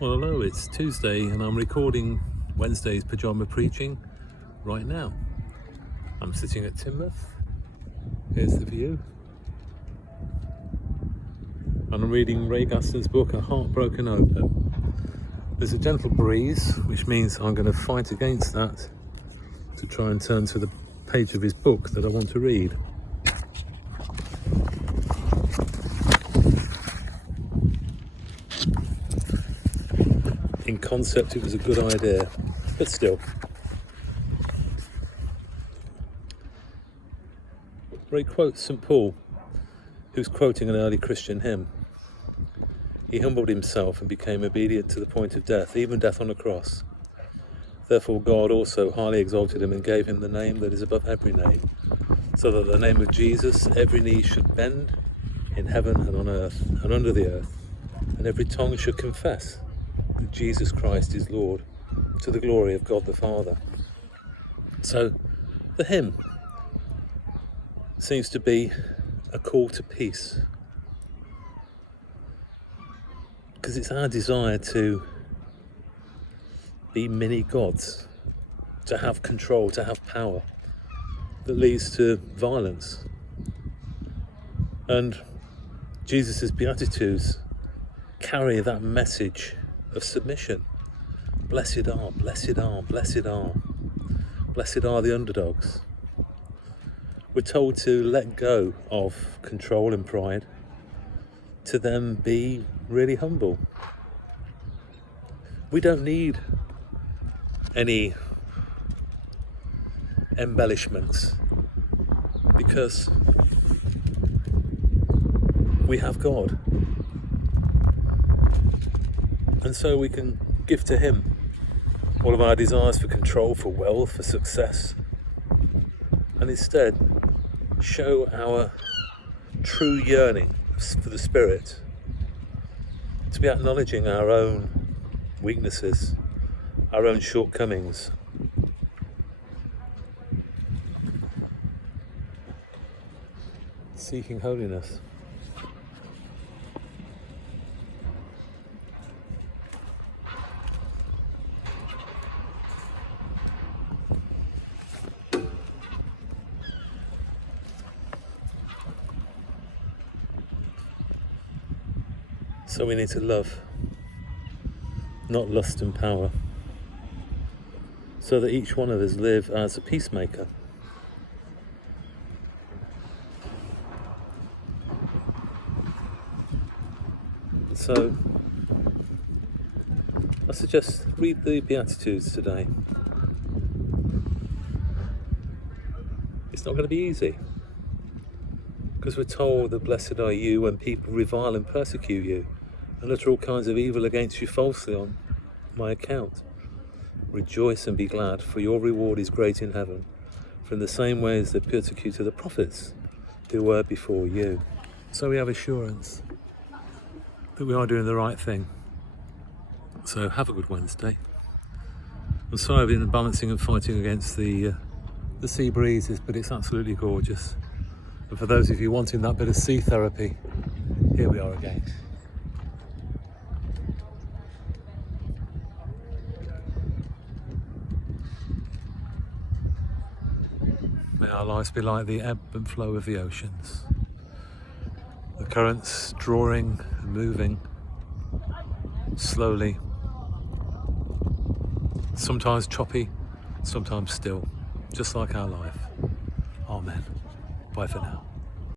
Well, hello, it's Tuesday and I'm recording Wednesday's Pyjama Preaching right now. I'm sitting at Teignmouth. Here's the view. And I'm reading Ray Gaston's book, A Heart Broken Open. There's a gentle breeze, which means I'm going to fight against that to try and turn to the page of his book that I want to read. In concept, it was a good idea, but still. Ray quotes St. Paul, who's quoting an early Christian hymn. He humbled himself and became obedient to the point of death, even death on a cross. Therefore God also highly exalted him and gave him the name that is above every name, so that at the name of Jesus every knee should bend in heaven and on earth and under the earth, and every tongue should confess that Jesus Christ is Lord, to the glory of God the Father. So the hymn seems to be a call to peace, because it's our desire to be mini gods, to have control, to have power, that leads to violence. And Jesus' Beatitudes carry that message of submission. Blessed are, blessed are, blessed are. Blessed are the underdogs. We're told to let go of control and pride, to then be really humble. We don't need any embellishments because we have God. And so we can give to Him all of our desires for control, for wealth, for success, and instead show our true yearning for the Spirit, to be acknowledging our own weaknesses, our own shortcomings. Seeking holiness. So we need to love, not lust and power, so that each one of us live as a peacemaker. So I suggest read the Beatitudes today. It's not going to be easy, because we're told that blessed are you when people revile and persecute you and utter all kinds of evil against you falsely on my account. Rejoice and be glad, for your reward is great in heaven, for in the same way as they persecuted the prophets who were before you. So we have assurance that we are doing the right thing. So have a good Wednesday. I'm sorry I've been balancing and fighting against the sea breezes, but it's absolutely gorgeous. And for those of you wanting that bit of sea therapy, here we are again. May our lives be like the ebb and flow of the oceans. The currents drawing and moving slowly, sometimes choppy, sometimes still, just like our life. Amen. Bye for now.